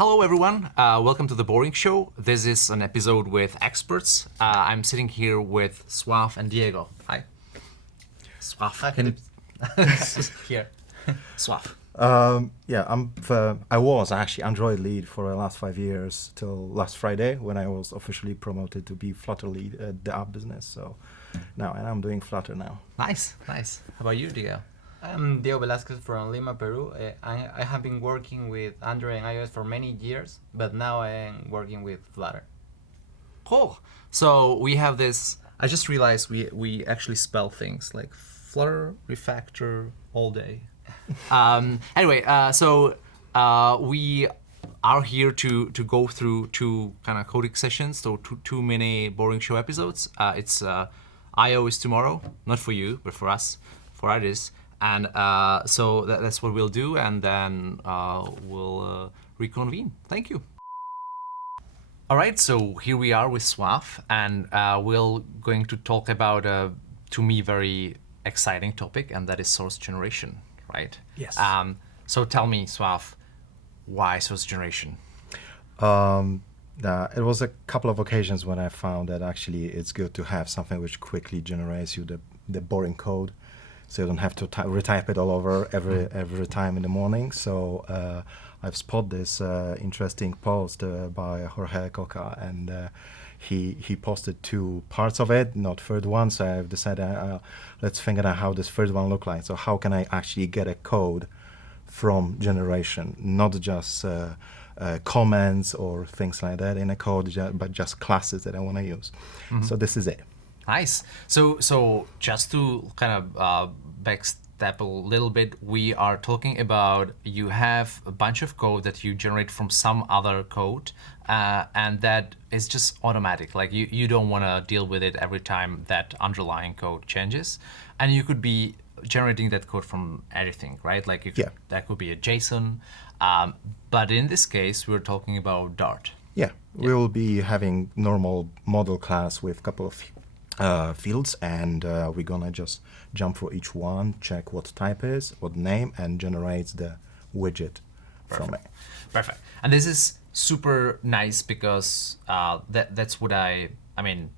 Hello everyone, welcome to The Boring Show. This is an episode with experts. I'm sitting here with Swav and Diego. Hi. Swav. Here. Swav. I was actually Android lead for the last 5 years till last Friday when I was officially promoted to be Flutter lead at the app business. So now, and I'm doing Flutter now. Nice. How about you, Diego? I'm Diego Velasquez from Lima, Peru. I have been working with Android and iOS for many years, but now I am working with Flutter. Cool. So we have this. I just realized we actually spell things like Flutter, refactor, all day. Anyway, so we are here to go through two kind of coding sessions, so two mini Boring Show episodes. It's I/O is tomorrow, not for you, but for us, for artists. And so that's what we'll do, and then we'll reconvene. Thank you. All right, so here we are with Swav, and we're going to talk about a, to me, very exciting topic, and that is source generation, right? Yes. So tell me, Swav, why source generation? It was a couple of occasions when I found that actually it's good to have something which quickly generates you the boring code, so you don't have to retype it all over every time in the morning. So I've spotted this interesting post by Jorge Coca, and he posted two parts of it, not third one. So I've decided let's think about how this third one look like. So how can I actually get a code from generation, not just comments or things like that in a code, but just classes that I want to use. Mm-hmm. So this is it. Nice. So just to kind of backstep a little bit, we are talking about you have a bunch of code that you generate from some other code, and that is just automatic. Like you don't want to deal with it every time that underlying code changes, and you could be generating that code from anything, right? Like that could be a JSON, but in this case, we're talking about Dart. Yeah, we will be having normal model class with a couple of fields, and we're gonna just jump through each one, check what type is, what name, and generates the widget from it. Perfect. And this is super nice because that's what I mean.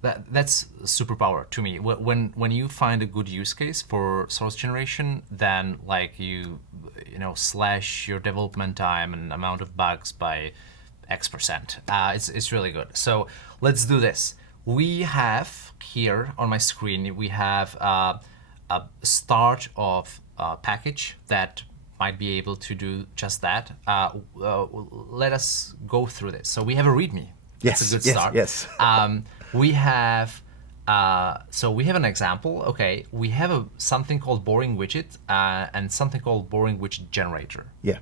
That's superpower to me. When you find a good use case for source generation, then like you slash your development time and amount of bugs by X%. It's really good. So let's do this. We have here on my screen, we have a start of a package that might be able to do just that. Let us go through this. So we have a README. Yes, that's a good start. Yes. We have an example. Okay, we have something called boring widget and something called boring widget generator. Yeah.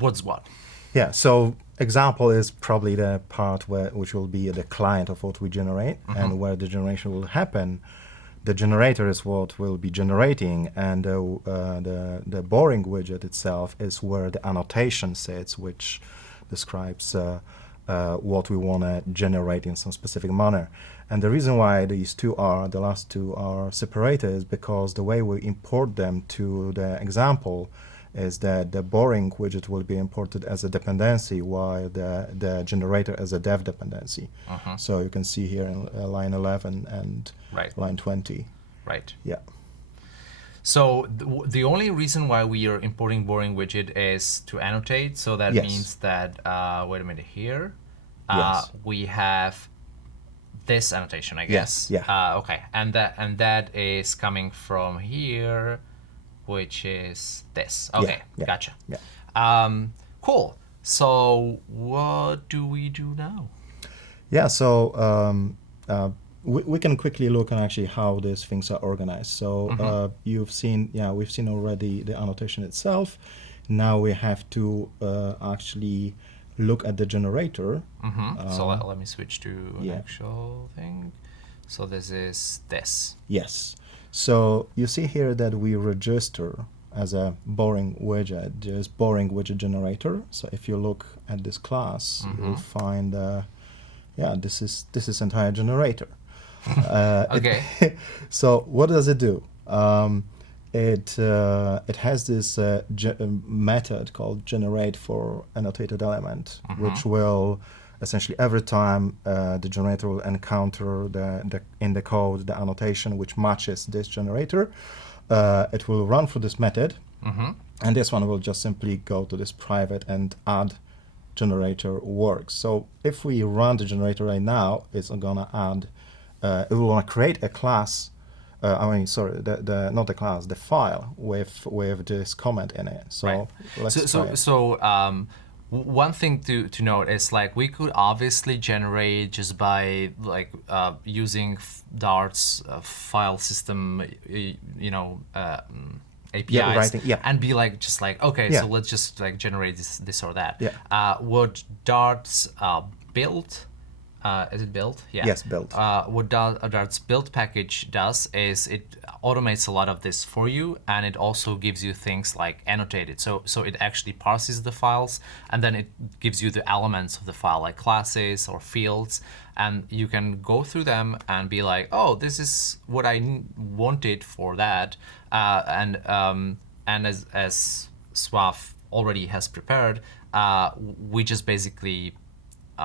What's what? Yeah, so example is probably the part which will be the client of what we generate, mm-hmm. and where the generation will happen. The generator is what will be generating, and the boring widget itself is where the annotation sits, which describes what we want to generate in some specific manner. And the reason why the last two are separated is because the way we import them to the example is that the boring widget will be imported as a dependency, while the generator as a dev dependency. Uh-huh. So you can see here in line 11 and line 20. Right. Yeah. So the only reason why we are importing boring widget is to annotate. So that means that, wait a minute here, we have this annotation, I guess. Yes. Yeah. Okay. And that is coming from here, which is this. Okay, gotcha. Yeah. Cool. So what do we do now? Yeah, so we can quickly look at actually how these things are organized. So mm-hmm. We've seen already the annotation itself. Now we have to actually look at the generator. Mm-hmm. So let me switch to an actual thing. So this is this. Yes. So you see here that we register as a boring widget, just boring widget generator. So if you look at this class, mm-hmm. you'll find, this is entire generator. Okay. So what does it do? it has this method called generate for annotated element, which will essentially every time the generator will encounter in the code the annotation which matches this generator, it will run through this method, and this one will just simply go to this private and add generator works. So if we run the generator right now, it's gonna add, it will want to create a class. Not the class, the file with this comment in it. So Right. let's try it. One thing to note is like we could obviously generate just by like using Dart's file system, APIs, writing, yeah. and be like just like okay, Yeah. so let's just like generate this or that. Yeah. What Dart's build, is it build? Yeah. Yes, build. What Dart's build package does is it automates a lot of this for you, and it also gives you things like annotated. So it actually parses the files, and then it gives you the elements of the file, like classes or fields, and you can go through them and be like, oh, this is what I wanted for that, and as Swav already has prepared, we just basically.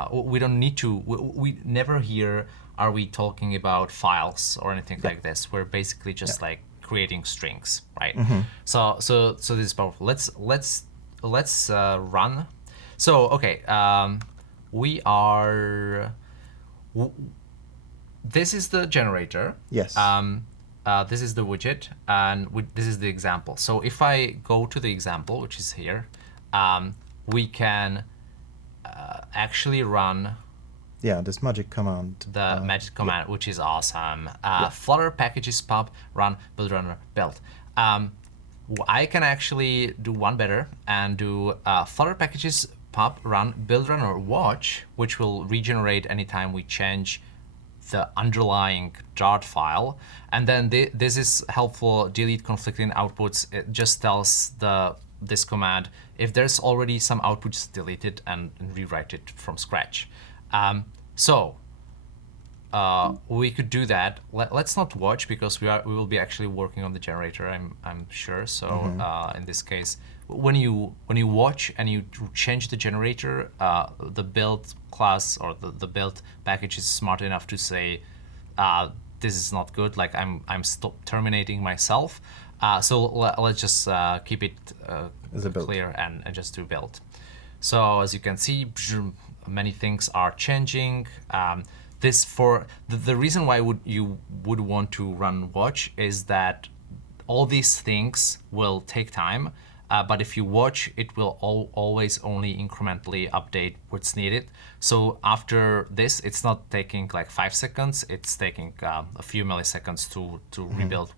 We don't need to. We never here are we talking about files or anything like this. We're basically just like creating strings, right? So this is powerful. Let's run. So okay, we are. This is the generator. Yes. This is the widget, and this is the example. So if I go to the example, which is here, we can. Actually run this magic command. the magic command, which is awesome. Flutter packages pub run build runner build. I can actually do one better and do Flutter packages pub run build runner watch, which will regenerate anytime we change the underlying Dart file. And then this is helpful. Delete conflicting outputs. It just tells this command if there's already some output, just delete it and rewrite it from scratch. We could do that. Let's not watch because we will be actually working on the generator. I'm sure. So in this case, when you watch and you change the generator, the build class or the build package is smart enough to say this is not good. Like I'm terminating myself. So let's just keep it clear and just do build. So as you can see, many things are changing. This for the reason why you would want to run watch is that all these things will take time. But if you watch, it will always only incrementally update what's needed. So after this, it's not taking like 5 seconds. It's taking a few milliseconds to rebuild,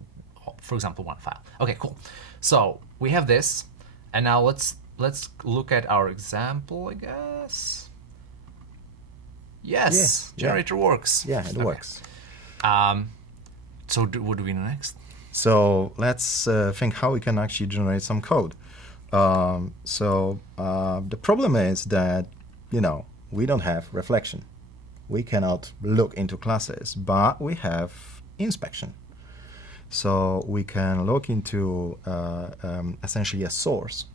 for example, one file. Okay, cool. So we have this, and now let's look at our example, I guess. Yes, generator works. Yeah, it works. So what do we do next? So let's think how we can actually generate some code. The problem is that, we don't have reflection. We cannot look into classes, but we have inspection. So we can look into essentially a source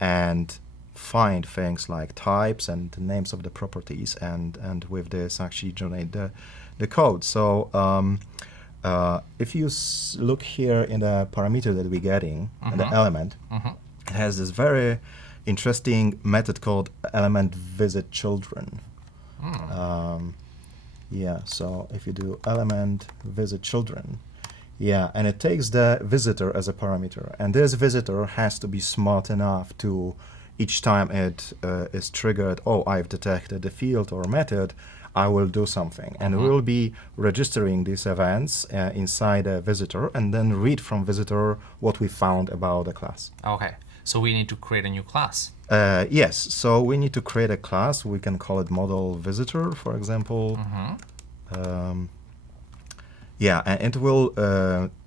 and find things like types and the names of the properties, and with this actually generate the code. So if you look here in the parameter that we're getting, in the element, it has this very interesting method called element visit children. So if you do element visit children, and it takes the visitor as a parameter, and this visitor has to be smart enough to each time it is triggered, I've detected the field or method, I will do something. And we will be registering these events inside a visitor and then read from visitor what we found about the class. Okay, so we need to create a new class. Yes, so we need to create a class. We can call it model visitor, for example. And it will,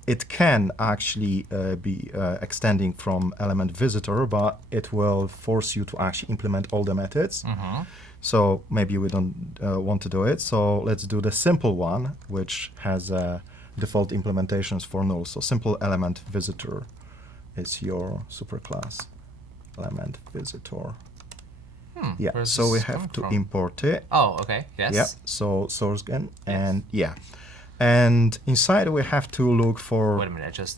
it can actually be extending from element visitor, but it will force you to actually implement all the methods. So maybe we don't want to do it. So let's do the simple one, which has a default implementations for null. So simple element visitor is your superclass element visitor. Yeah, Where's so we this have coming to from? import it. Oh, okay. Yes. Yeah, so source again, and yeah. And inside we have to look for... Wait a minute. Just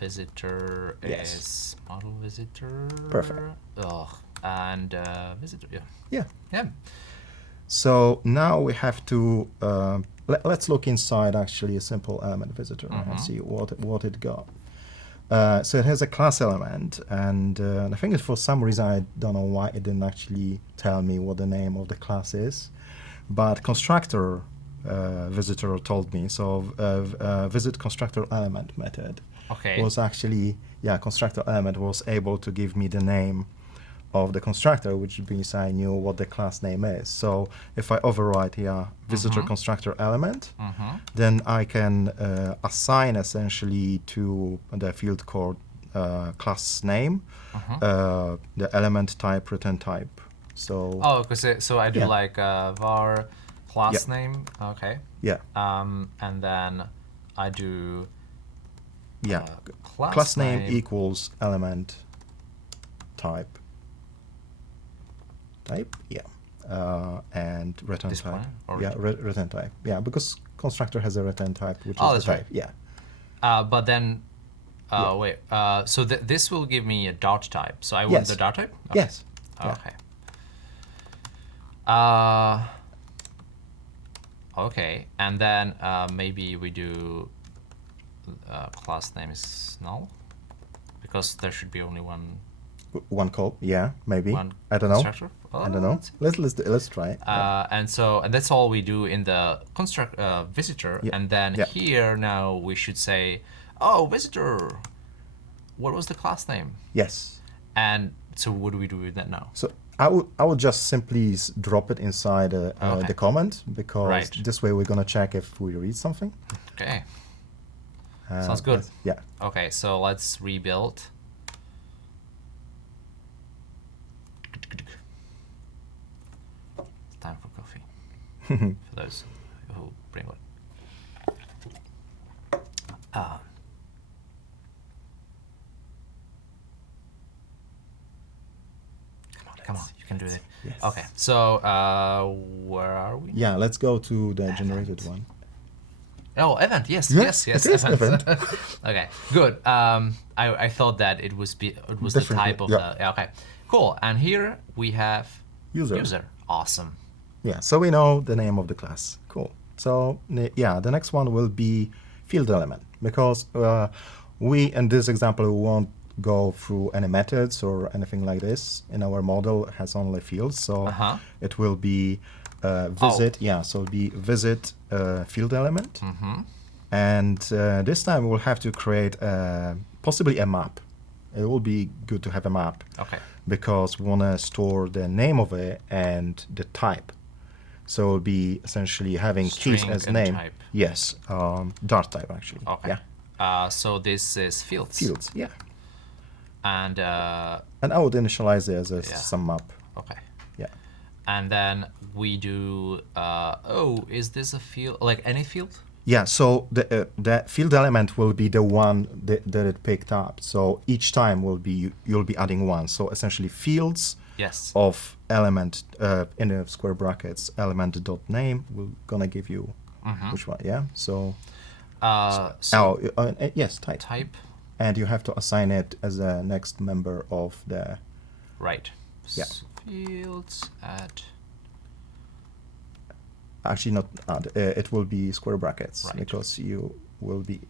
visitor Yes. is model visitor. Perfect. Ugh. And visitor. Yeah. Yeah. Yeah. So now we have to... let's look inside actually a simple element visitor and see what it got. So it has a class element, and I think for some reason, I don't know why it didn't actually tell me what the name of the class is, but constructor visitor told me. So visit constructor element method Okay. was actually, constructor element was able to give me the name of the constructor, which means I knew what the class name is. So if I override here visitor constructor element, then I can assign essentially to the field called class name the element type, return type. So Oh, because so I do Yeah. like var class Yeah. name. Okay. yeah, And then I do yeah, class name equals element type. And return This type. one, or Return type. Yeah, because constructor has a return type, which Oh, is that's the right. type. Yeah. But then, Yeah. wait. So this will give me a dart type. So I want Yes. the dart type. Okay. Yes. Yeah. Okay. Okay, and then maybe we do class name is null, because there should be only one One call. Yeah, maybe. one I don't know. constructor. I don't know. Let's try it. And that's all we do in the construct visitor, Yeah. and then Yeah. here now we should say, oh, visitor, what was the class name? Yes. And so what do we do with that now? So I would just simply drop it inside Okay. the comment, because Right. this way we're gonna check if we read something. Okay. Sounds good. Yeah. Okay, so let's rebuild. It's time for coffee. For those who bring one. Come on, you can do it. Yes. Okay, so where are we? Yeah. Let's go to the generated one. Oh, event. Yes, Yeah, yes, yes. it is event. Okay, good. I thought that it was the Different, type of yeah. the. Yeah, okay, cool. And here we have User. User. Awesome. Yeah. So we know the name of the class. Cool. So yeah, the next one will be field element, because we in this example we won't go through any methods or anything like this. In our model, it has only fields, so it will be visit. Yeah, so it'll be visit field element, and this time we'll have to create possibly a map. It will be good to have a map. Okay. Because we want to store the name of it and the type. So it'll be essentially having keys String as and name. type. Yes, Dart type actually. Okay. Yeah, So this is fields. fields. Yeah, And and I would initialize it as a some map. okay. Yeah. And then we do. Oh, is this a field? Like any field? Yeah. So the field element will be the one that it picked up. So each time will be you'll be adding one. So essentially fields. Yes. Of element in the square brackets element dot name will gonna give you which one. Yeah. So. Yes, type. Type. And you have to assign it as a next member of the... Right. Yeah. Fields at... Actually, not add. It will be square brackets, Right. because you will be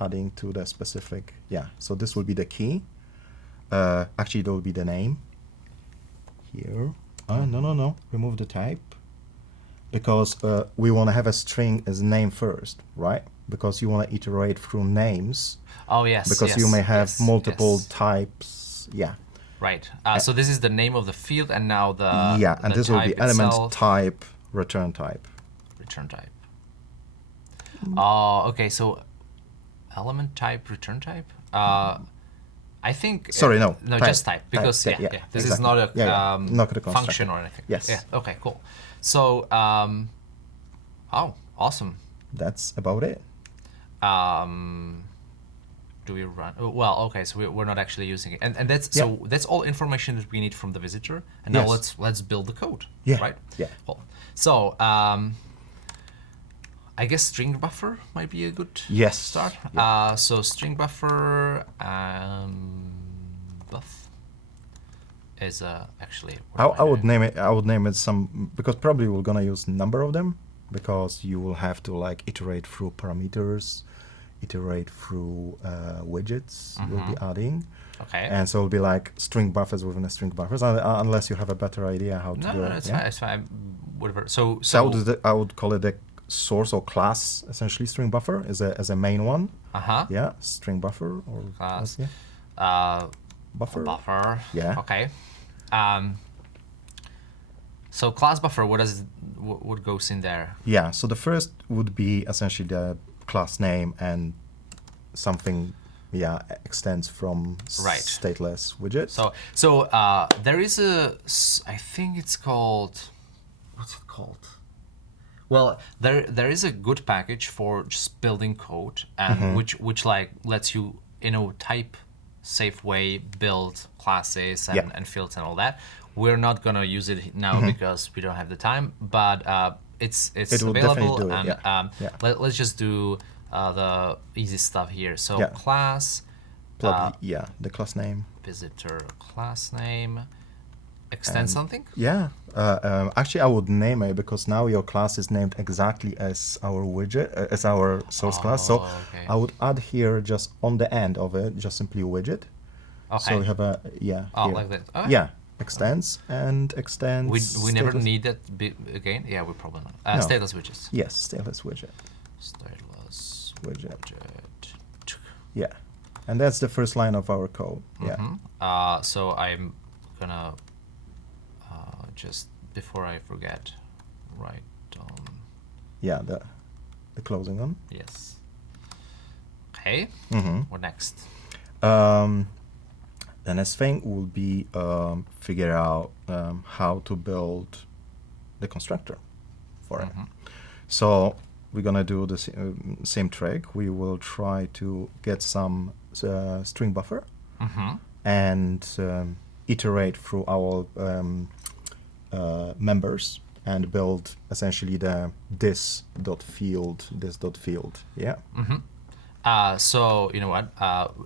adding to the specific... Yeah, so this will be the key. Actually, it will be the name. Here. No. Remove the type. Because we want to have a string as name first, right? Because you want to iterate through names. Oh, yes. Because yes, you may have yes, multiple yes. types. Yeah. Right. So this is the name of the field, and now the And the this will be type element itself, type, return type. return type. Oh, okay. So element type, return type. I think. Sorry, no. No, Type. just type, because Type, yeah, yeah, this is exactly. not a Yeah. Not a function constructor. or anything. Yes. Yeah. Okay. Cool. So oh, awesome. That's about it. do we run? Oh, well, okay, so we're not actually using it, and that's so that's all information that we need from the visitor. And now let's build the code. Yeah. Right. Yeah. Cool. So I guess string buffer might be a good start. Yeah. So string buffer buff is actually. I would name it. I would name it some, because probably we're gonna use number of them, because you will have to like iterate through parameters, iterate through widgets you'll be adding. Okay. And so it'll be like string buffers within a string buffers, unless you have a better idea how to do it. No, it's fine. It's fine. Whatever. So I would call it the source or class, essentially string buffer as a main one. Yeah, string buffer or class. Buffer. Buffer. Yeah. Okay. So class buffer, what goes in there? Yeah. So the first would be essentially the class name and something. Yeah, extends from stateless widget. So there is I think it's called, what's it called? Well, there is a good package for just building code, and which like lets you in a type safe way build classes and fields and all that. We're not gonna use it now because we don't have the time, but it's available, do it, and let's just do the easy stuff here. So class, the class name, visitor class name, extend something. Yeah, actually I would name it, because now your class is named exactly as our widget, as our source class. So I would add here just on the end of it, just simply widget. Okay. So we have a like that. Okay. Yeah, extends and extends. We never need that again. Yeah, we probably not. No. Stateless widgets. Yes, stateless widget. Stateless Widget. widget. Yeah, and that's the first line of our code. Yeah. So I'm gonna just before I forget, write down. Yeah, the closing one. Yes. Okay. What next? The next thing will be figure out how to build the constructor for it. So we're gonna do the same trick. We will try to get some string buffer and iterate through our members and build essentially the this.field. Yeah. So you know what?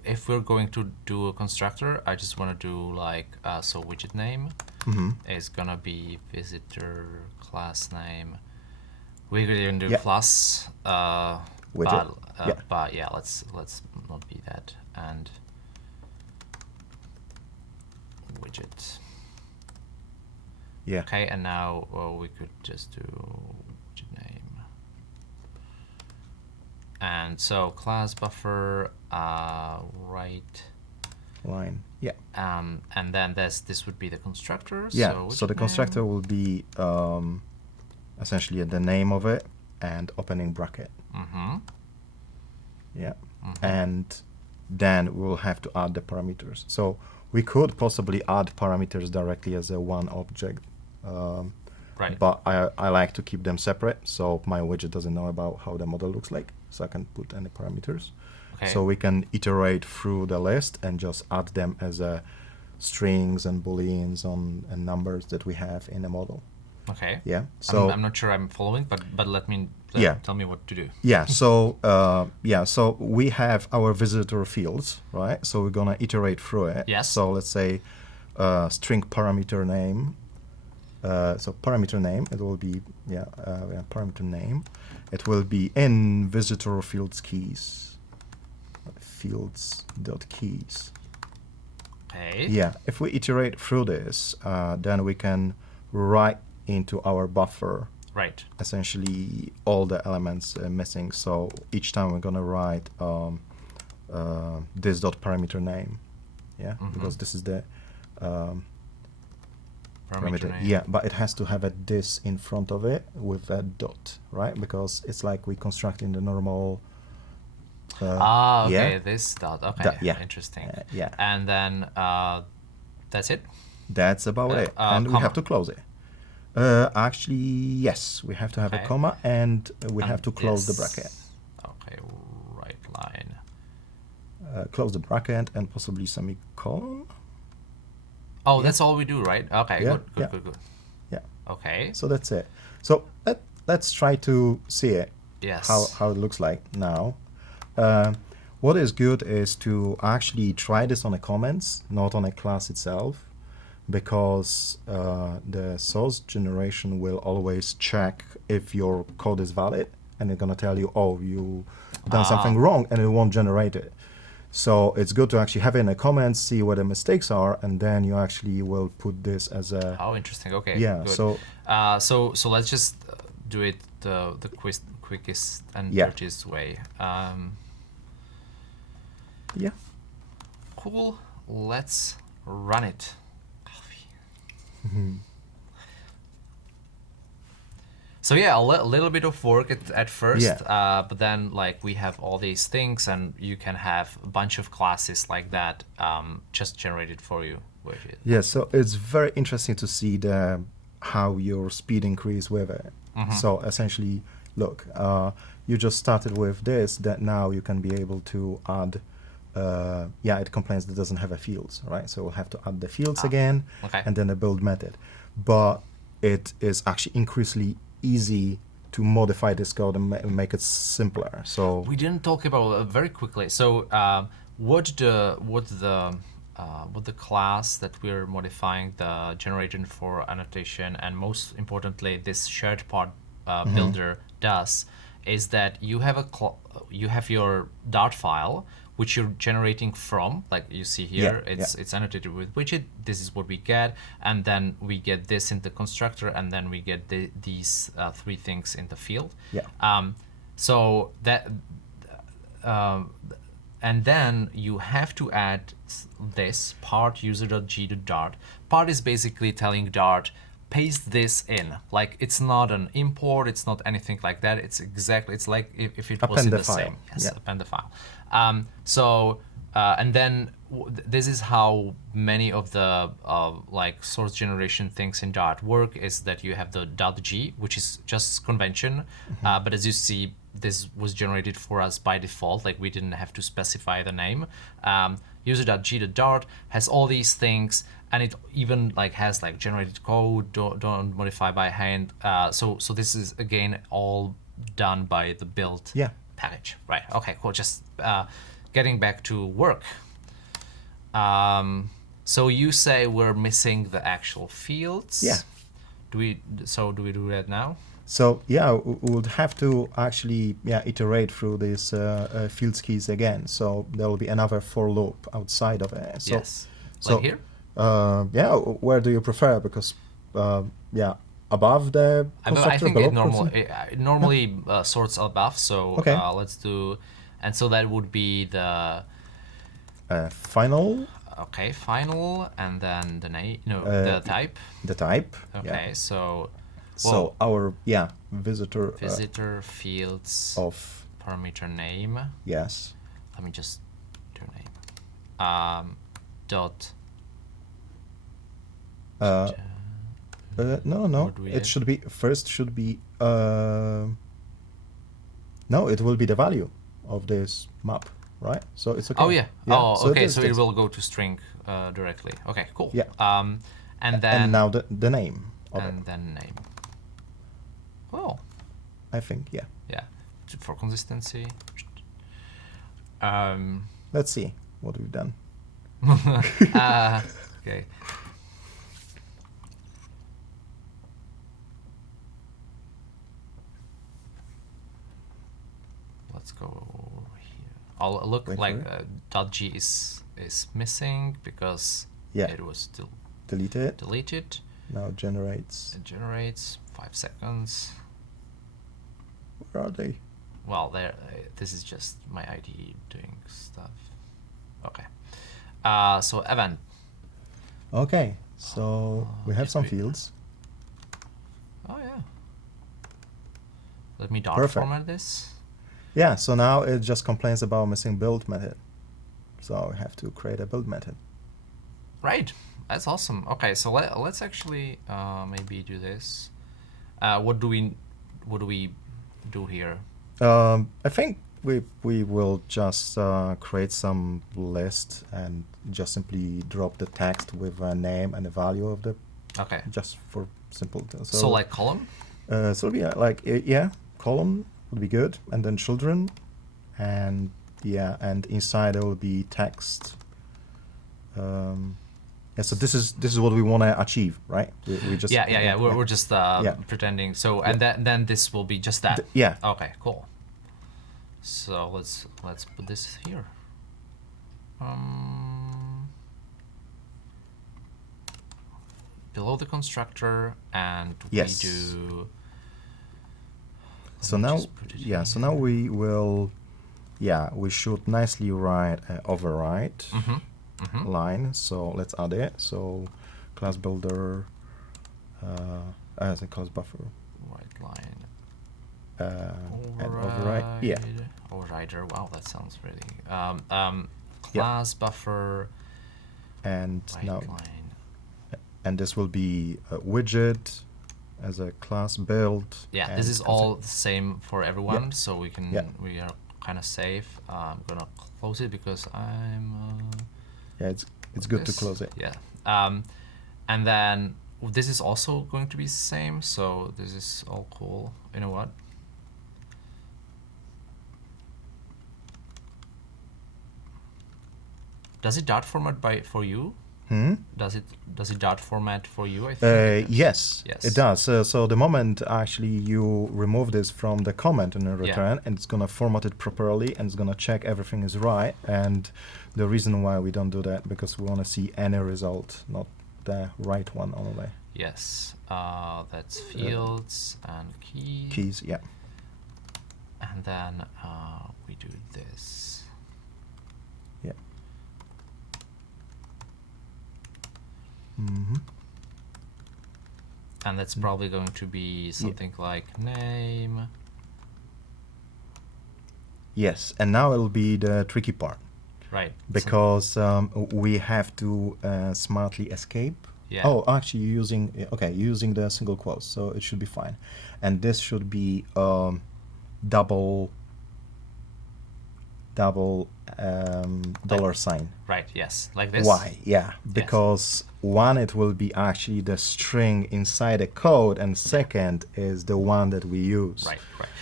If we're going to do a constructor, I just want to do like so widget name is gonna be visitor class name. We could even do plus widget. But yeah, let's not be that, and widget. Yeah. Okay, and now we could just do widget name. And so class buffer right Line. Yeah. and then this would be the constructor. Yeah. So the constructor will be essentially the name of it and opening bracket. Yeah. And then we'll have to add the parameters. So we could possibly add parameters directly as a one object. Right. But I like to keep them separate, so my widget doesn't know about how the model looks like, so I can put any parameters. Okay. So we can iterate through the list and just add them as strings and booleans and numbers that we have in the model. Okay. Yeah. So I'm not sure I'm following, but tell me what to do. Yeah. So So we have our visitor fields, right? So we're gonna iterate through it. Yes. So let's say string parameter name. So parameter name, it will be parameter name. It will be in visitor fields keys. Fields.keys. Okay. Yeah. If we iterate through this, then we can write into our buffer. Right. Essentially all the elements missing. So each time we're gonna write this dot parameter name. Yeah. Because this is the parameter name. Yeah, but it has to have a this in front of it with a dot, right? Because it's like we construct in the normal. Okay, this dot. Okay, interesting. Yeah. And then that's it. That's about it, and we have to close it. Actually, yes, we have to have a comma, and we have to close the bracket. Okay, right. line. Close the bracket and possibly semicolon. Oh, Yeah. that's all we do, right? Okay, Yeah, good, yeah. good. Yeah. Okay. So that's it. So let's try to see it. Yes. How it looks like now. What is good is to actually try this on a comments, not on a class itself, because the source generation will always check if your code is valid, and it's gonna tell you, oh, you done something wrong, and it won't generate it. So it's good to actually have it in the comments, see where the mistakes are, and then you actually will put this as a. Oh, interesting. Okay. Yeah, Good. so- So let's just do it the quickest and Yeah. dirtiest way. Yeah. Cool. Let's run it. So yeah, a little bit of work at first, Yeah. but then like we have all these things, and you can have a bunch of classes like that just generated for you. Yeah, so it's very interesting to see how your speed increase with it. So essentially, look, you just started with this, that now you can be able to add, it complains that it doesn't have a fields, right? So we'll have to add the fields again, okay. and then the build method. But it is actually increasingly easy to modify this code and make it simpler. So we didn't talk about very quickly. So what the class that we're modifying, the generator for annotation, and most importantly this shared part builder does, is that you have your Dart file which you're generating from, like you see here. It's annotated with widget. This is what we get, and then we get this in the constructor, and then we get these three things in the field. So that and then you have to add this part user.g.dart. Part is basically telling Dart, paste this in. Like, it's not an import, it's not anything like that. It's like if it was in the same. Yes, append the file. And then this is how many of the like source generation things in Dart work, is that you have the .g, which is just convention. But as you see, this was generated for us by default, like we didn't have to specify the name. User.g.dart has all these things, and it even like has like generated code, don't modify by hand. So this is again all done by the build package, right? Okay, cool. Just getting back to work. So you say we're missing the actual fields. Yeah. Do we do that now? So yeah, we would have to actually iterate through these fields keys again. So there will be another for loop outside of it. So, yes. So like here. Where do you prefer? Because above the constructor, I think below, it normally sorts above. So okay. Let's do, and so that would be the final. Okay, final, and then the name. No, the type. The type. Okay, so. So our visitor fields of parameter name. Yes. Let me just do name. Dot. No. It should be first. Should be. No, it will be the value of this map, right? So it's okay. Oh yeah. Oh, so okay. So it will go to string directly. Okay, cool. Yeah. And then. And now the name. And then name. Oh. I think Yeah. For consistency. Let's see what we've done. Okay. Let's go here. I'll look. Wait like .g is missing because it was still deleted. Now it generates. It generates 5 seconds. Where are they? Well, there. This is just my ID doing stuff. Okay. So event. Okay. So we have some fields. Oh yeah. Let me Dart format this. Yeah. So now it just complains about missing build method. So we have to create a build method. Right. That's awesome. Okay, so let's actually maybe do this. What do we do here? I think we will just create some list and just simply drop the text with a name and a value of the, Okay. just for simple. So like column? So yeah, like yeah, column would be good, and then children, and yeah, and inside there will be text. Yeah, so this is what we want to achieve, right? We just Yeah. We're just pretending. So and then this will be just that. Yeah. Okay, cool. So let's put this here. Below the constructor, and Yes. we do. So Let me now, just put it yeah, so here. now we will, yeah, we should nicely write override line. So let's add it. So class builder as a class buffer Right line. and override. Yeah, Overrider. Wow, that sounds really. Class buffer. and Right now, line. and this will be a widget as a class build. Yeah, and this is all the same for everyone, Yeah. so we can Yeah. we are kind of safe. I'm gonna close it because I'm. Yeah, it's good to this. close it. Yeah. And then this is also going to be the same, so this is all cool. You know what? Does it dot format for you? Does it dot format for you? I think it does. Yes, Yes. it does. So the moment actually you remove this from the comment in the return, and it's gonna format it properly, and it's gonna check everything is right. And the reason why we don't do that, because we want to see any result, not the right one only. Yes. That's fields and keys. Keys, yeah. And then we do this. Yeah. Mm-hmm. And that's probably going to be something like name. Yes, and now it'll be the tricky part, Right. because we have to smartly escape. Yeah. Oh, actually, you're using the single quotes, so it should be fine. And this should be double dollar sign. Right, yes. Like this? Why? Yeah, because one, it will be actually the string inside the code, and second is the one that we use. Right.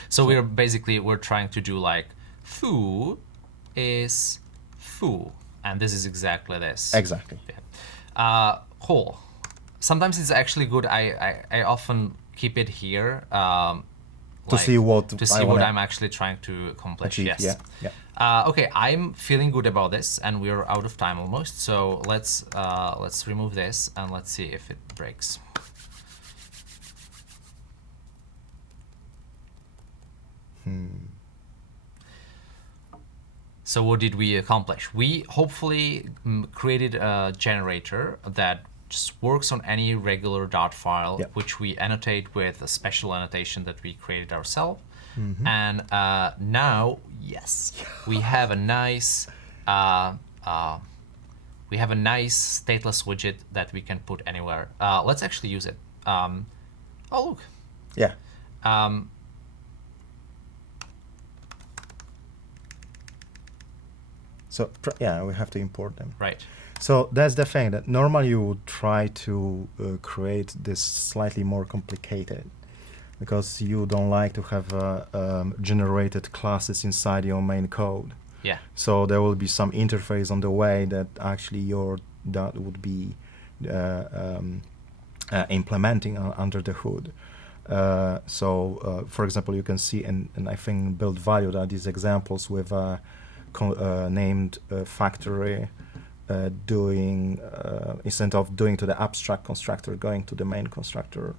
So we're trying to do like foo is foo, and this is exactly this. Exactly. Yeah. Cool. Sometimes it's actually good. I often keep it here. To see what I'm actually trying to accomplish. achieve. Yes. Yeah. Okay, I'm feeling good about this, and we're out of time almost. So let's remove this and let's see if it breaks. So what did we accomplish? We hopefully created a generator that just works on any regular dot file, Yep. which we annotate with a special annotation that we created ourselves. And now, yes, we have a nice stateless widget that we can put anywhere. Let's actually use it. Oh look. Yeah. So yeah, we have to import them. Right. So that's the thing, that normally you would try to create this slightly more complicated, because you don't like to have generated classes inside your main code. Yeah. So there will be some interface on the way that actually that would be implementing under the hood. For example, you can see in I think build value that these examples with named factory doing instead of doing to the abstract constructor, going to the main constructor,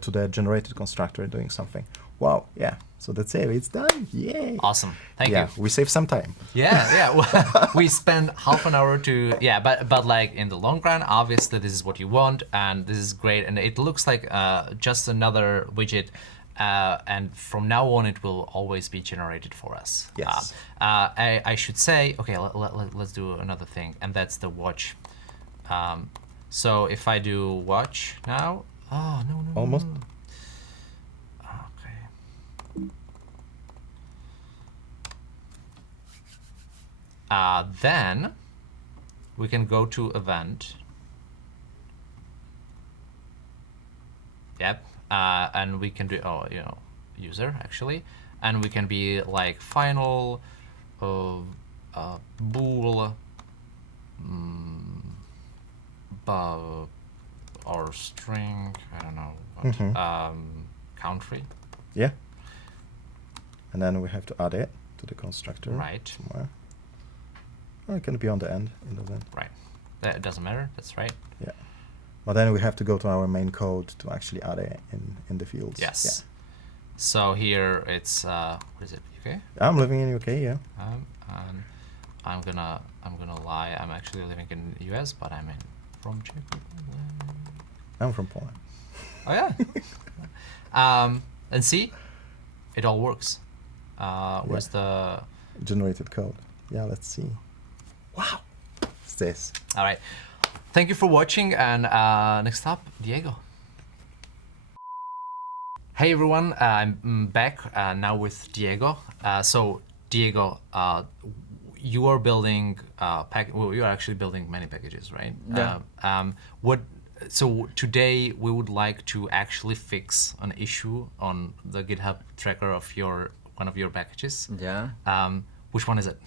to the generated constructor, doing something. Wow, yeah. So that's it. It's done. Yay. Awesome. Thank you. Yeah, we saved some time. Yeah. We spent half an hour to but like in the long run, obviously this is what you want, and this is great, and it looks like just another widget. And from now on, it will always be generated for us. Yes. I should say, okay, let's do another thing, and that's the watch. So if I do watch now, no. Almost. Okay. Then we can go to event. Yep, and we can do user actually, and we can be like final bool or string. I don't know what, country. Yeah. And then we have to add it to the constructor. Right. Somewhere. Oh, it can be on the end in the event. Right. That doesn't matter. That's right. Yeah. But then we have to go to our main code to actually add it in the fields. Yes. Yeah. So here it's what is it? UK. I'm living in UK. Yeah. And I'm gonna lie. I'm actually living in the US, but I'm from Czech Republic. I'm from Poland. Oh yeah. And see, it all works. Where's the generated code? Yeah. Let's see. Wow. What's this? All right. Thank you for watching, and next up, Diego. Hey everyone, I'm back now with Diego. So Diego, you are building well, you are actually building many packages, right? Yeah. So today we would like to actually fix an issue on the GitHub tracker of one of your packages. Yeah. Which one is it?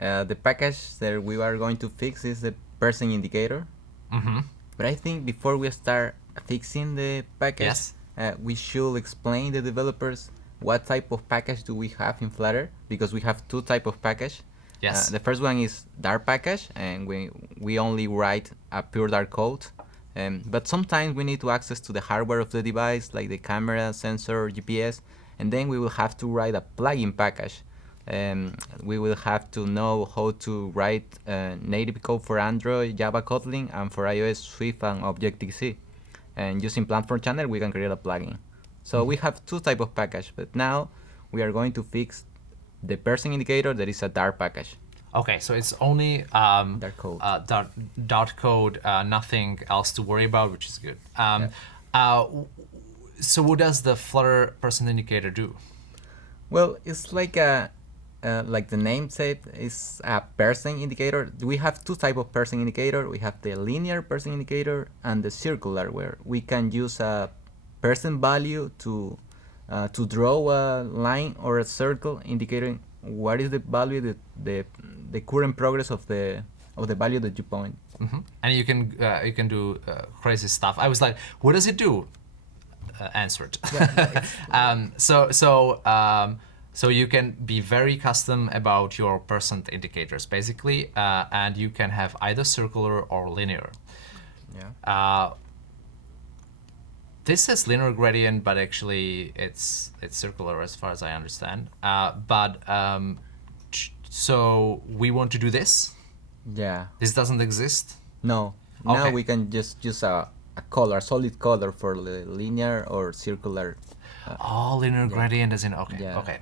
The package that we are going to fix is the person indicator. Mm-hmm. But I think before we start fixing the package, Yes. We should explain the developers what type of package do we have in Flutter, because we have two type of package. Yes. The first one is Dart package, and we only write a pure Dart code. But sometimes we need to access to the hardware of the device, like the camera, sensor, GPS, and then we will have to write a plugin package. We will have to know how to write native code for Android, Java, Kotlin, and for iOS, Swift and Objective-C. And using Platform Channel, we can create a plugin. So we have two type of package, but now we are going to fix the person indicator that is a Dart package. Okay, so it's only Dart code. Dart code, nothing else to worry about, which is good. So what does the Flutter person indicator do? Well, it's like the name said, is a person indicator. We have two type of person indicator. We have the linear person indicator and the circular, where we can use a person value to draw a line or a circle indicating what is the value, the current progress of the value that you point. Mm-hmm. And you can do crazy stuff. I was like, what does it do? Answered. Yeah, So you can be very custom about your percent indicators, basically, and you can have either circular or linear. Yeah. This says linear gradient, but actually it's circular as far as I understand. So we want to do this. Yeah. This doesn't exist. No. Okay. Now we can just use a color, solid color for the linear or circular. Linear gradient as in okay. Yeah. Okay.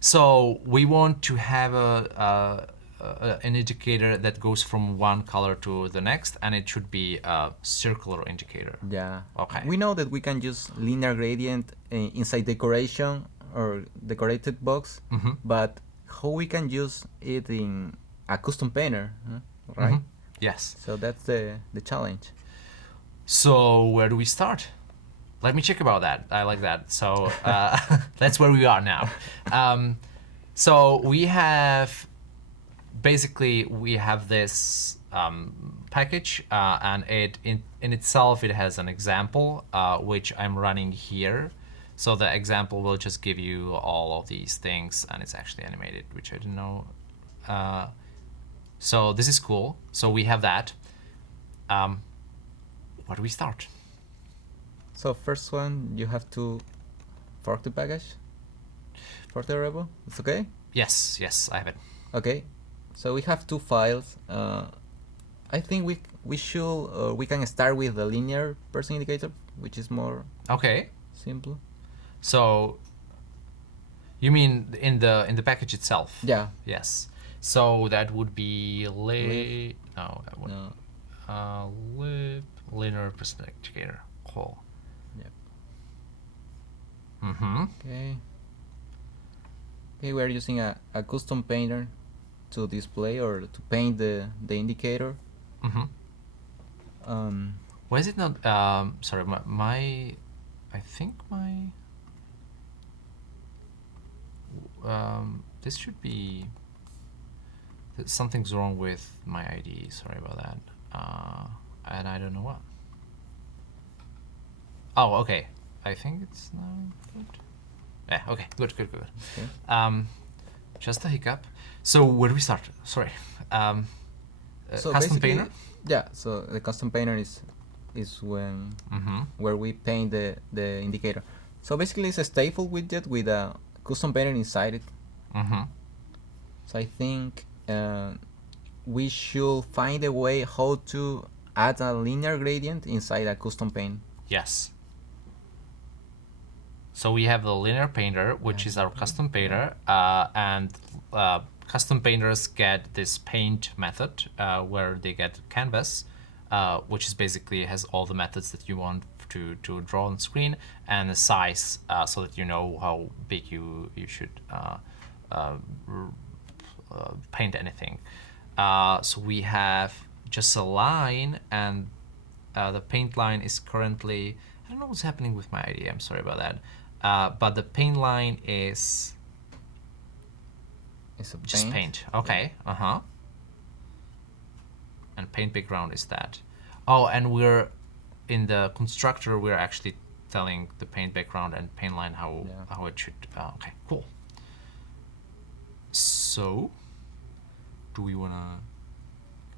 So we want to have an indicator that goes from one color to the next, and it should be a circular indicator. Yeah. Okay. We know that we can use linear gradient inside decoration or decorated box, but how we can use it in a custom painter, right? Mhm. Yes. So that's the challenge. So where do we start? Let me check about that. I like that. So that's where we are now. So we have this package, and it in itself it has an example which I'm running here. So the example will just give you all of these things, and it's actually animated, which I didn't know. So this is cool. So we have that. Where do we start? So first one, you have to fork the package, fork the repo. It's okay? Yes, I have it. Okay. So we have two files. I think we should we can start with the linear person indicator, which is more Okay. simple. So you mean in the package itself? Yeah. Yes. So that would be lib. No, that would No. lib linear person indicator. Cool. Yep. Mm-hmm. Okay. Okay, we're using a custom painter to display or to paint the indicator. Mm-hmm. Um, Why is it not? Sorry, my I think my this should be. Something's wrong with my ID. Sorry about that. And I don't know what. Oh, okay. I think it's now good. Yeah. Okay. Good. okay. Just a hiccup. So where do we start? Sorry. So Custom basically, painter. yeah. So the custom painter is when Mm-hmm. where we paint the indicator. So basically, it's a stateful widget with a custom painter inside it. Mm-hmm. So I think we should find a way how to add a linear gradient inside a custom paint. Yes. So we have the linear painter, which is our custom painter, and custom painters get this paint method where they get canvas, which is basically has all the methods that you want to draw on screen, and the size so that you know how big you should paint anything. So we have just a line, and the paint line is currently, I don't know what's happening with my ID, I'm sorry about that. But the paint line is It's a just paint. Okay, uh-huh. And paint background is that. Oh, and we're in the constructor, we're actually telling the paint background and paint line how it should. Okay, cool. So, do we wanna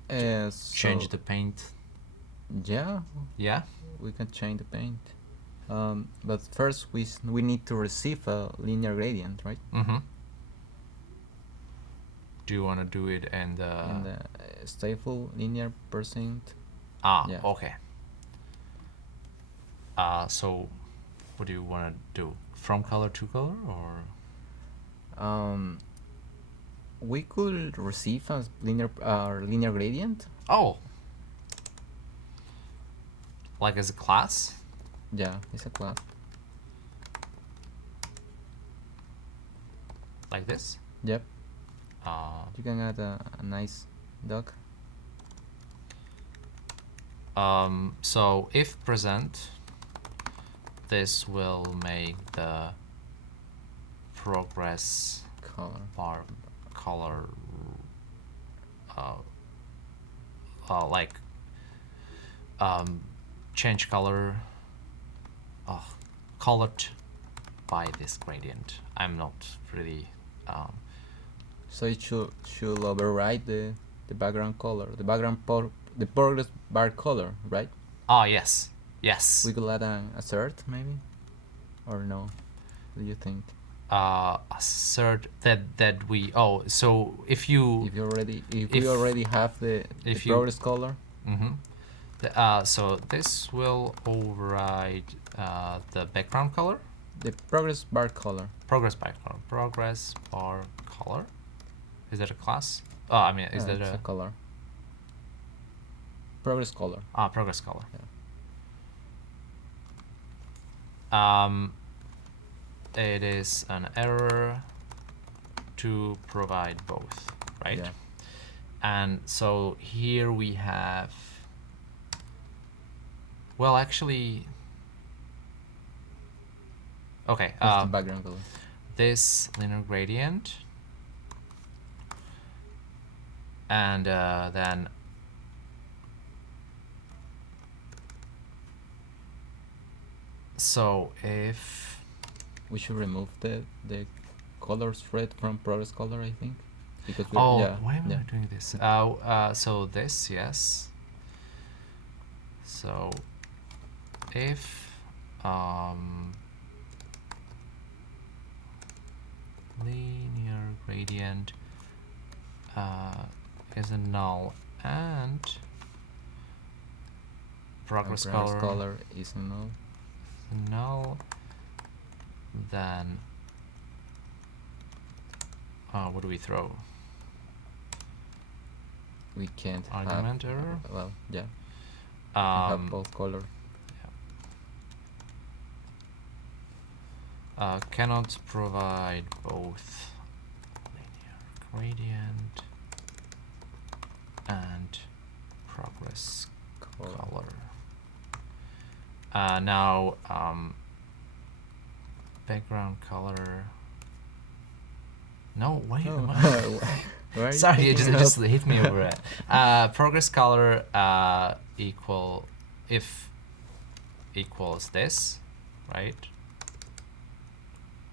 change the paint? Yeah, Yeah. we can change the paint. But first we need to receive a linear gradient, right? Mm-hmm. Do you want to do it in the stateful linear %? Yeah. Okay. So what do you want to do? From color to color, or we could receive a linear gradient. oh, like as a class? Yeah, it's a class. Like this? Yep. You can add a nice dog. So if present, this will make the progress bar color like change color colored by this gradient. I'm not really so it should override the background color, the progress bar color, right? yes. We could add a assert maybe, or no? What do you think? Assert that we so if we already have the progress color. Mm-hmm. So this will override the background color. The progress bar color. Progress bar color. Is that a class? Oh, I mean, is that a color? Progress color. Progress color. Yeah. It is an error to provide both, right? Yeah. And so here we have. Well, actually. Okay. The background color. This linear gradient, and then so if we should remove the color thread from progress color, I think, because why am I doing this? So this, yes. So if linear gradient is a null and progress color is a null, then what do we throw? We can't argument have, error. Well, yeah. Have both color. Cannot provide both linear gradient progress Color. color. Now background color. No, wait. Oh. am I- Why are you Sorry, it picking just up? hit me over it. Progress color equal if equals this, right?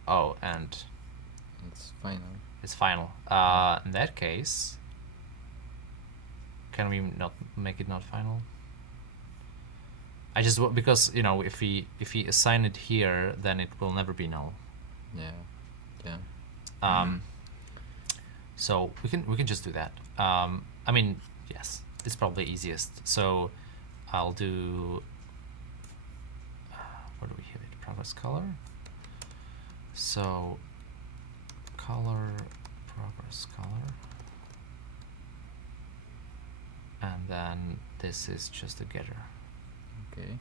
Oh, and It's final. it's final. In that case, can we not make it not final? I just because if we assign it here, then it will never be null. Yeah. Yeah. So we can just do that. I mean, yes, it's probably easiest. So I'll do. Where do we have it? Progress color. So color, progress color, and then this is just a getter. Okay.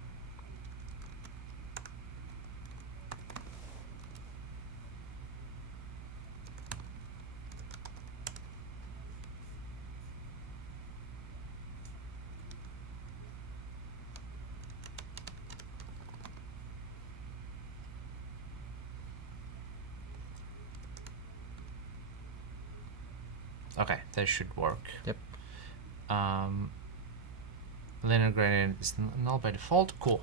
Okay, that should work. Yep. Linear gradient is null by default. Cool.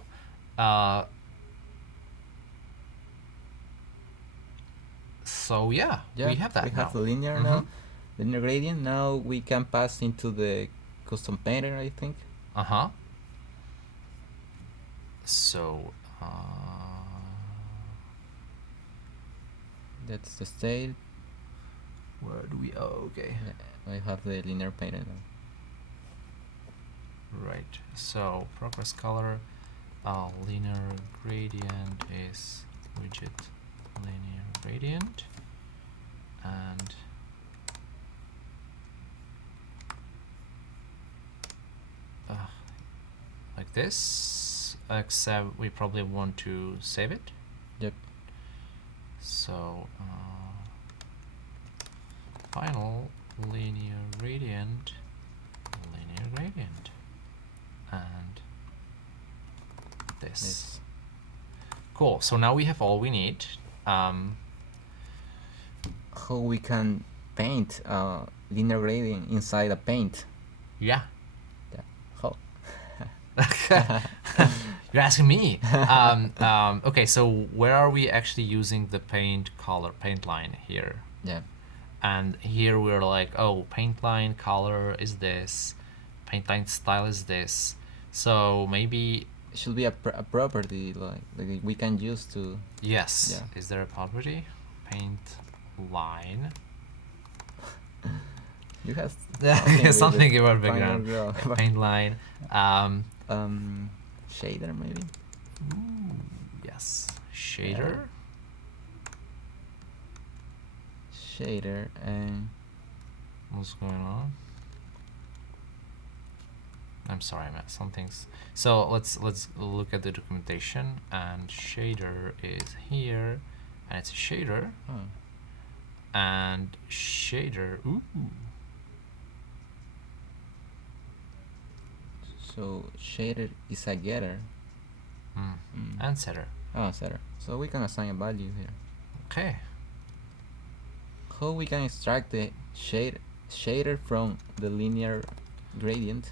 So yeah, we have that We now. have the linear Mhm. now. Linear gradient. Now we can pass into the custom painter, I think. Uh-huh. So That's the state. where do we? Oh, okay. I have the linear painter now. Right. So progress color, linear gradient is widget linear gradient, and like this. Except we probably want to save it. Yep. So final linear gradient, and this. Yes. Cool. So now we have all we need. How we can paint linear gradient inside a paint? Yeah. Yeah. How? You're asking me. Okay, so where are we actually using the paint line here? Yeah. And here we're like, oh, paint line color is this, paint line style is this. So maybe It should be a property like we can use to. yes. Yeah. Is there a property? Paint line. You have Something about final background. girl. Paint line. Shader maybe. Ooh, yes. Shader. Shader and What's going on? I'm sorry, Matt. Something's so let's look at the documentation, and shader is here, and it's a shader, and shader. Ooh. so shader is a getter. And setter. Oh, setter. So we can assign a value here. Okay. How we can extract the shader from the linear gradient?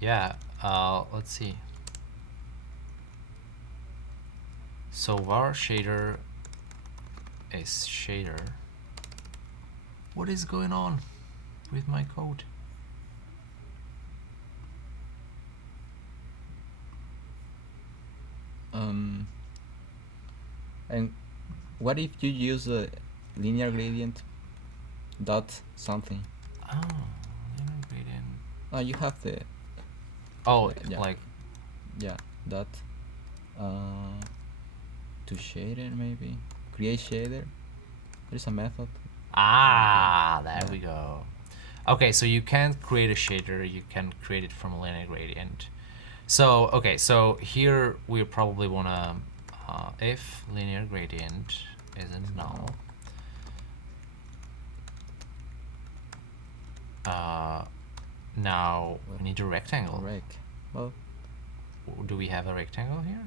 Yeah. Let's see. So var shader is shader. What is going on with my code? And what if you use a linear gradient dot something? Oh, linear gradient. Oh, you have the Oh, Yeah. like dot to shader maybe create shader. There's a method. there Yeah. we go. Okay, so you can't create a shader. You can create it from a linear gradient. So okay, so here we probably wanna if linear gradient isn't null, Now we need a rectangle. Rec. Well, Do we have a rectangle here?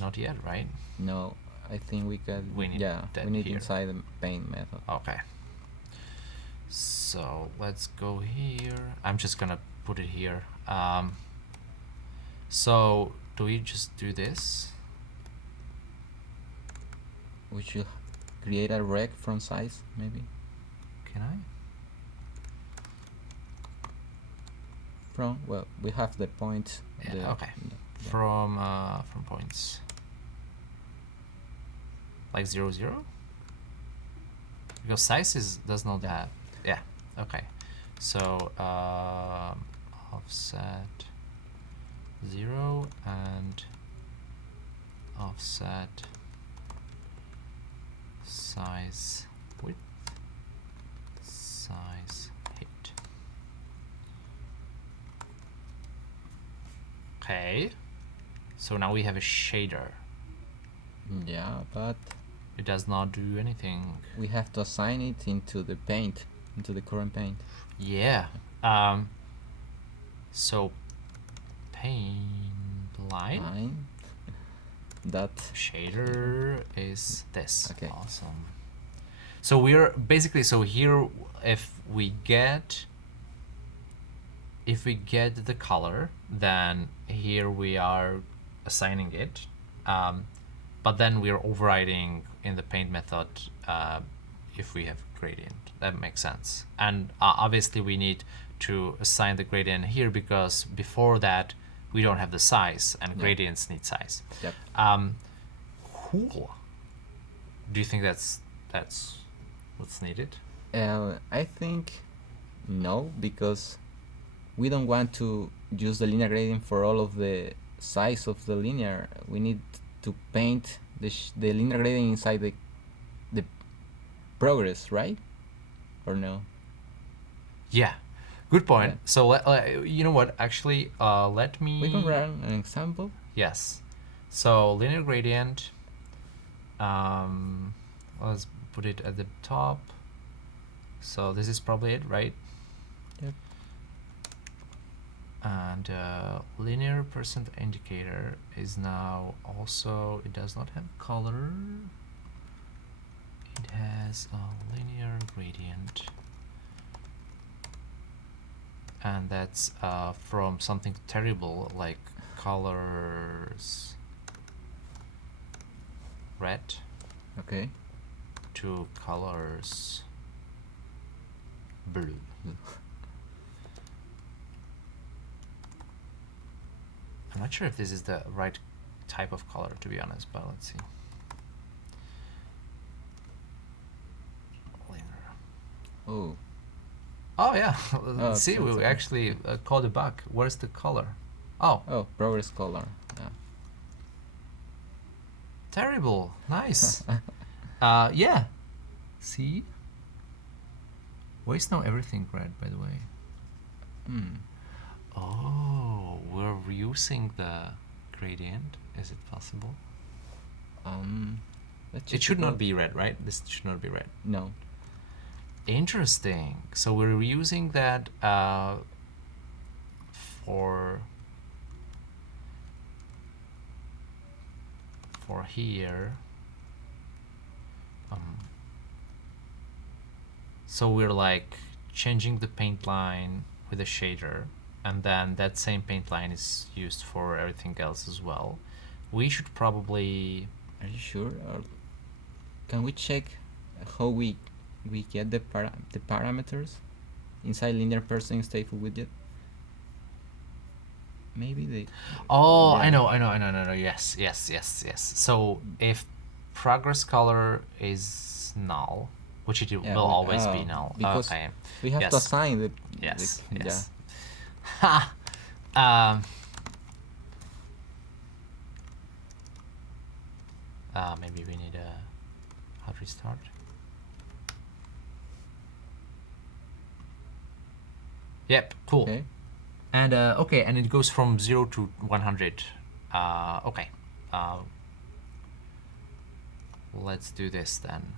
Not yet, right? no, I think we can. We need yeah, that we need here. inside the paint method. Okay. So let's go here. I'm just gonna put it here. So do we just do this? We should create a rec from size, maybe. Can I? Well, we have the point. Yeah, okay. From points like 0, 0? Because size does not have. Yeah. Okay. So offset 0 and offset size width, size height. Okay. So now we have a shader. Yeah, but It does not do anything. we have to assign it into the paint, into the current paint. Yeah. So paint line Line. That. shader is this. Okay. Awesome. So we're basically, so here if we get the color, then here we are assigning it, but then we're overriding in the paint method if we have gradient. That makes sense. And obviously we need to assign the gradient here because before that we don't have the size, and gradients need size. Yep. Cool. Do you think that's what's needed? I think no, because we don't want to use the linear gradient for all of the size of the linear. We need to paint the linear gradient inside the progress, right? Or no? Yeah, good point. Yeah. So you know what? Actually, let me. We can run an example. Yes. So linear gradient. Let's put it at the top. So this is probably it, right? Yep. And linear percent indicator is now also, it does not have color. It has a linear gradient. And that's from something terrible like colors red Okay. to colors blue. I'm not sure if this is the right type of color, to be honest, but let's see. Linear. Oh. Oh yeah, Oh, see, so we it's actually called it back. Where's the color? Oh, Oh, progress color. Yeah. terrible. Nice. Yeah. See? Why is now everything red, by the way? Oh, we're reusing the gradient. Is it possible? Let's It check should not out. be red, right? This should not be red. No. Interesting. So we're reusing that for here. So we're like changing the paint line with a shader, and then that same paint line is used for everything else as well. We should probably. Are you sure? Or can we check how we get the parameters inside linear person stateful widget? Maybe they. Oh, Yeah. I know. Yes. So if progress color is null, which it Yeah, will always be oh, null. because Okay. We have to Yes. assign the. Yes. the- Yes. Ha. Maybe we need a hard restart. Yep. Cool. Okay. And okay, and it goes from 0 to 100. Okay. Let's do this then.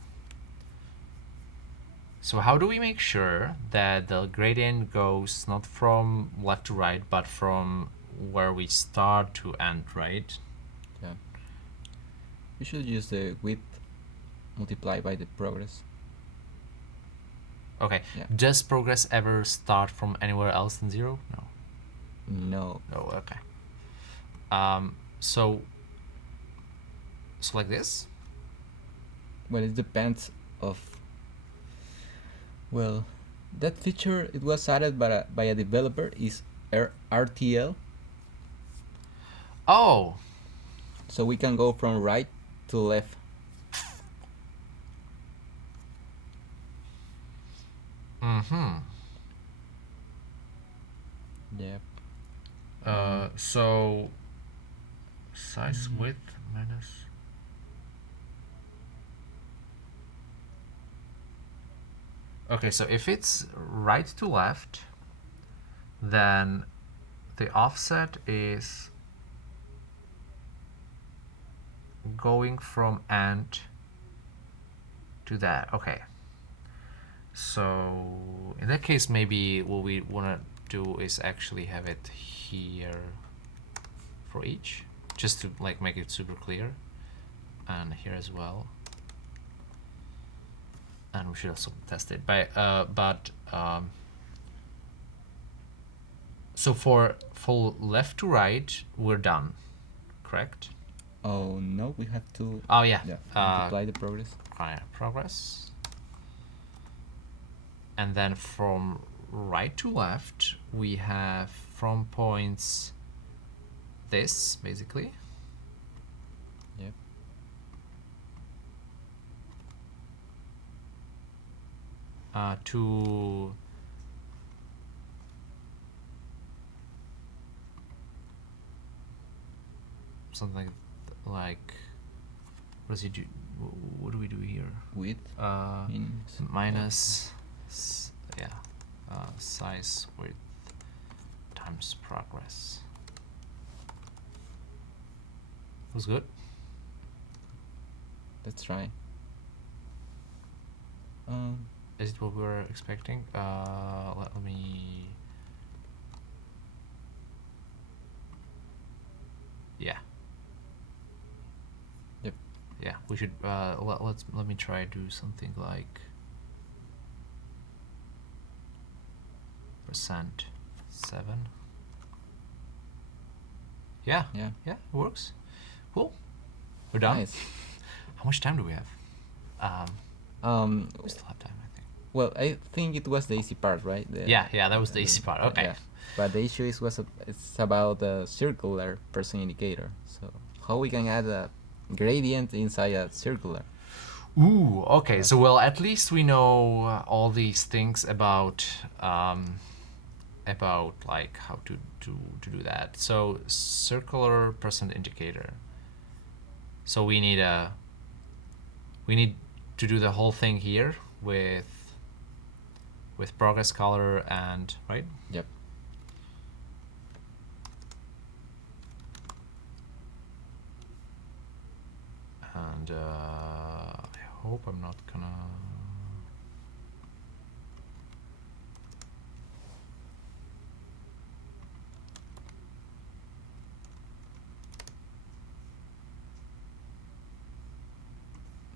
So how do we make sure that the gradient goes not from left to right, but from where we start to end, right? Yeah. You should use the width multiplied by the progress. Okay. Yeah. Does progress ever start from anywhere else than 0? No. No. Oh, okay. So like this? Well, it depends of. Well, that feature it was added by a developer is RTL, Oh, so we can go from right to left. mm-hmm. Yep. So size width minus. Okay, so if it's right to left, then the offset is going from end to that. Okay. So in that case, maybe what we want to do is actually have it here for each, just to like make it super clear, and here as well. And we should also test it. So for left to right, we're done, correct? Oh no, we have to. Oh yeah. Multiply the progress. Progress. And then from right to left, we have from points this, basically. Yep. To something like what does he do? What do we do here? Width minus size width times progress. Was good. Let's try. Is it what we were expecting? Let me. Yeah. Yep. Yeah, we should. Let me try do something like %7. Yeah. Yeah. Yeah, it works. Cool. We're done. Nice. How much time do we have? We still have time, I think. Well, I think it was the easy part, right? Yeah, that was the easy part. Okay. Yeah. But the issue is it's about the circular person indicator. So how we can add a gradient inside a circular? Ooh, okay. So well, at least we know all these things about like how to do that. So circular percent indicator. So we need to do the whole thing here with progress color and right. Yep. And I hope I'm not gonna.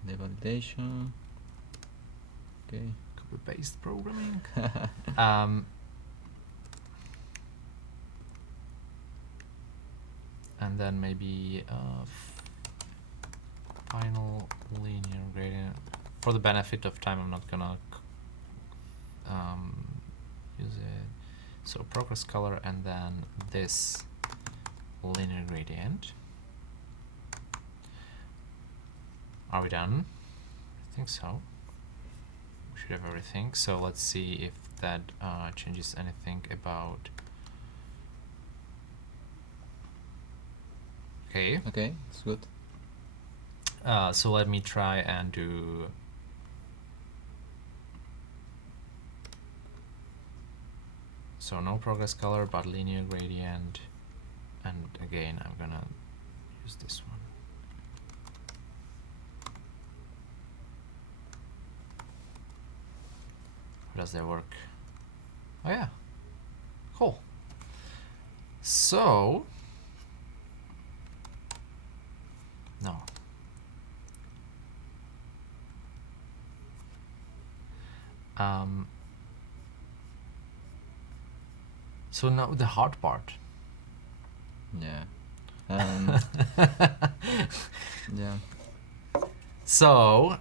The validation. Okay. Copy-paste programming. And then maybe final linear gradient. For the benefit of time, I'm not gonna use it. So progress color and then this linear gradient. Are we done? I think so. We should have everything. So let's see if that changes anything about. Okay. Okay, it's good. So let me try and do. So no progress color, but linear gradient. And again, I'm gonna use this one. Does that work? Oh yeah. Cool. So no. So now the hard part. Yeah. Yeah. So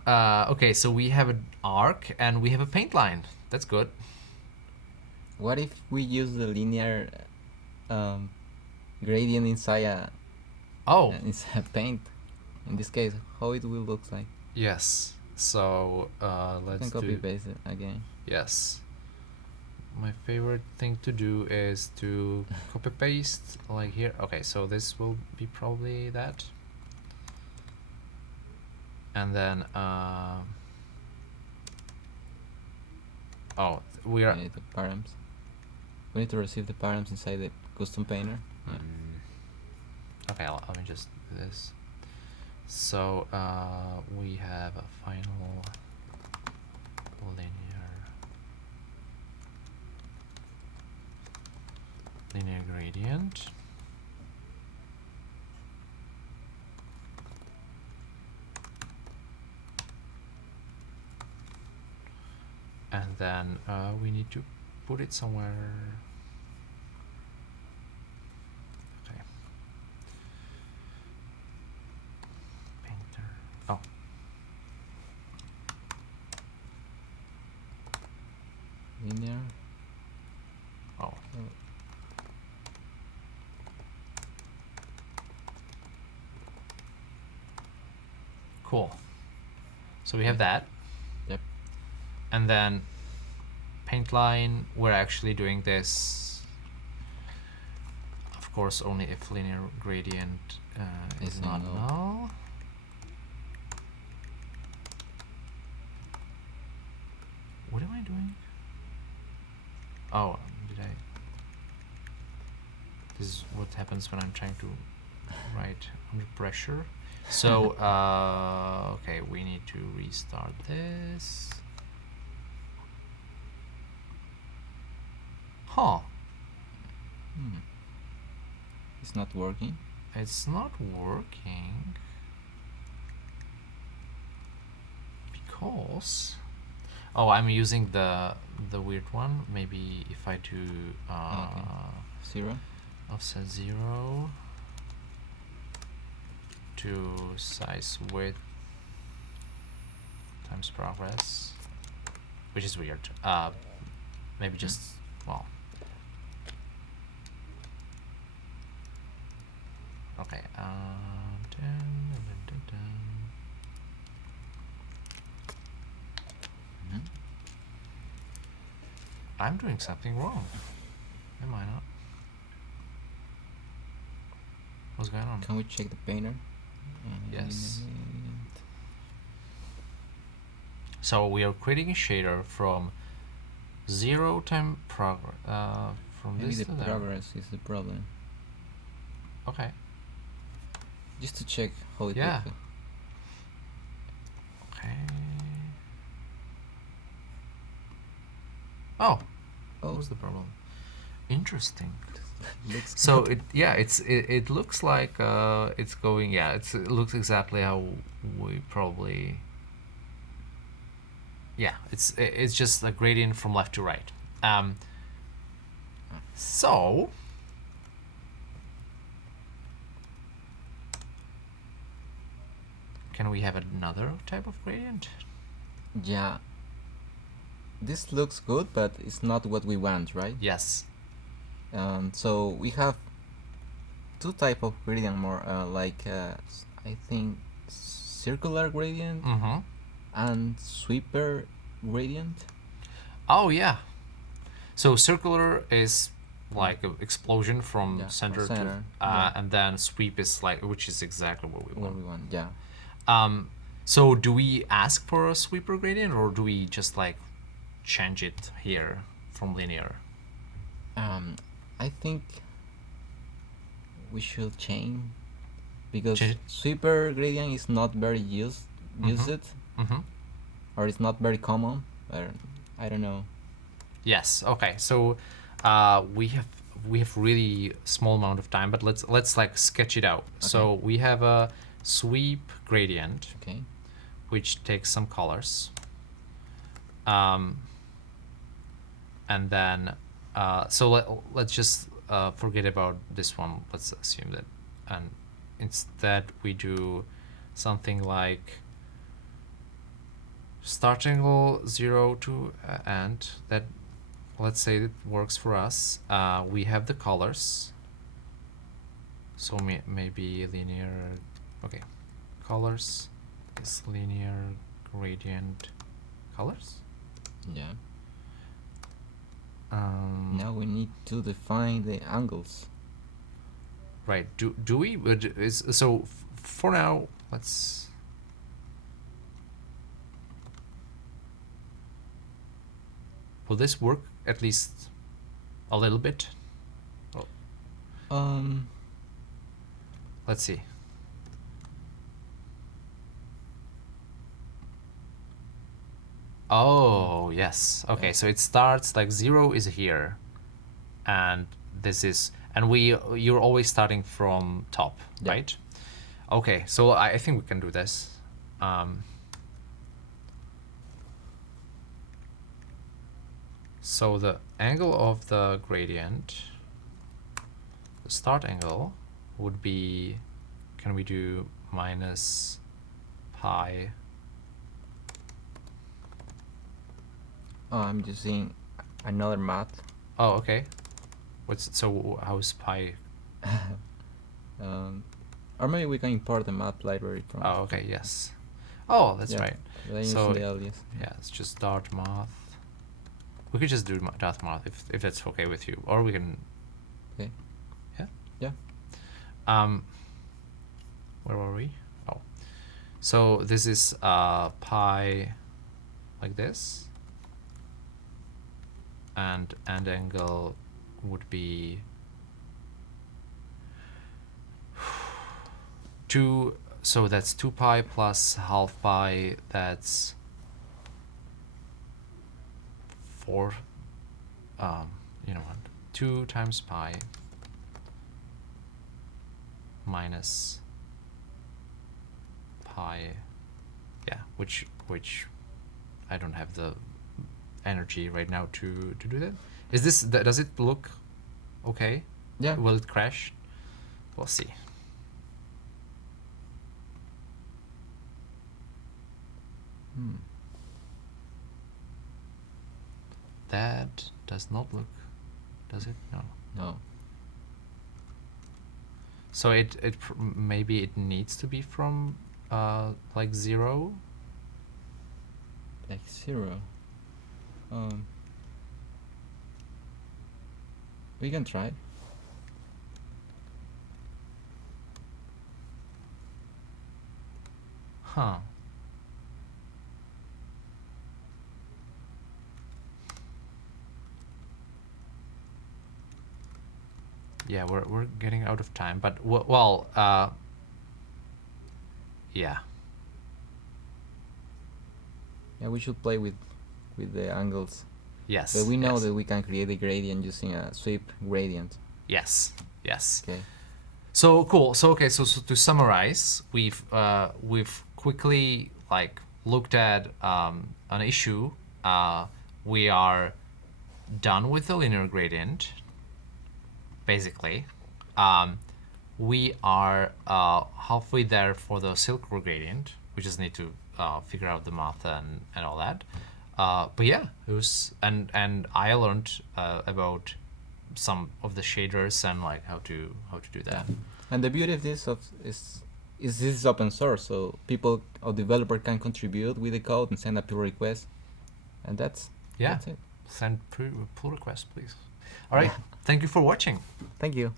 okay, so we have an arc and we have a paint line. That's good. What if we use the linear gradient inside a paint? In this case, how it will look like? Yes. So You let's can copy paste it again. Yes. My favorite thing to do is to copy paste like here. Okay, so this will be probably that. And then we are We need the params. We need to receive the params inside the custom painter. Yeah. okay, let me just do this. So we have a final linear gradient. And then we need to put it somewhere. Okay. Painter. Oh. Linear. Oh. Cool. So we have that. Yep. And then paint line, we're actually doing this, of course, only if linear gradient is not null. What am I doing? Oh, did I? This is what happens when I'm trying to write under pressure. So, okay, we need to restart this. Huh. It's not working. It's not working because I'm using the weird one. Maybe if I do Okay. 0 offset 0 to size width times progress, which is weird. Maybe just well. Okay. I'm doing something wrong. Am I not? What's going on? Can we check the painter? Yes. So we are creating a shader from 0 time progress. From Maybe this the to there. progress is the problem. Okay. Just to check how it Yeah. looks. Okay. Oh. What was the problem? Interesting. Looks So good. it looks like it's going. Yeah, it looks exactly how we probably. Yeah, it's just a gradient from left to right. So can we have another type of gradient? Yeah. This looks good, but it's not what we want, right? Yes. So we have two type of gradient, more like I think circular gradient Mm-hmm. and sweeper gradient. Oh yeah. So circular is like an explosion from Yeah, center from center, to, yeah. and then sweep is like, which is exactly what we What want. we want, yeah. So do we ask for a sweeper gradient, or do we just like change it here from linear? I think we should change, because Change it? sweeper gradient is not very used, Mm-hmm. or it's not very common. I don't know. Yes. Okay. So we have really small amount of time, but let's like sketch it out. Okay. So we have a sweep gradient, Okay. which takes some colors, and then so let's just forget about this one. Let's assume that, and instead we do something like start angle 0 to end. That, let's say it works for us. We have the colors, so maybe linear. Okay, colors is linear gradient colors. Yeah. Now we need to define the angles. Right. Do we? So for now, let's. Will this work at least a little bit? Let's see. Oh, yes. Okay, Yeah. so it starts like 0 is here, and this is, and you're always starting from top, Yeah. right? Okay, so I think we can do this. So the angle of the gradient, the start angle, would be, can we do minus pi? Oh, I'm using another math. Oh, okay. So how's pi? Or maybe we can import the math library from. Oh, okay, yes. Oh, that's Yeah, right. but I'm So using the alias. yeah, it's just dart math. We could just do dart math if that's okay with you, or we can. Okay. Yeah. Yeah. Where were we? Oh, so this is pi, like this, and angle would be 2. So that's 2 pi plus half pi. That's 4. You know what? 2 times pi minus pi. Yeah, which I don't have the energy right now to do that. Is this, does it look okay? Yeah. Will it crash? We'll see. That does not look, does it? No. No. So maybe it needs to be from like 0. Like 0. We can try. Huh. Yeah, we're getting out of time, but well, yeah. Yeah, we should play with the angles. Yes. But we know yes. that we can create a gradient using a sweep gradient. Yes. Yes. Okay. So cool. So okay. So to summarize, we've quickly like looked at an issue. We are done with the linear gradient. Basically, we are halfway there for the circular gradient. We just need to figure out the math and all that. But yeah, it was, and I learned about some of the shaders and like how to do that. Yeah. And the beauty of this is this is open source, so people or developer can contribute with the code and send a pull request, and that's Yeah. it. Send pull request, please. All right. Thank you for watching. Thank you.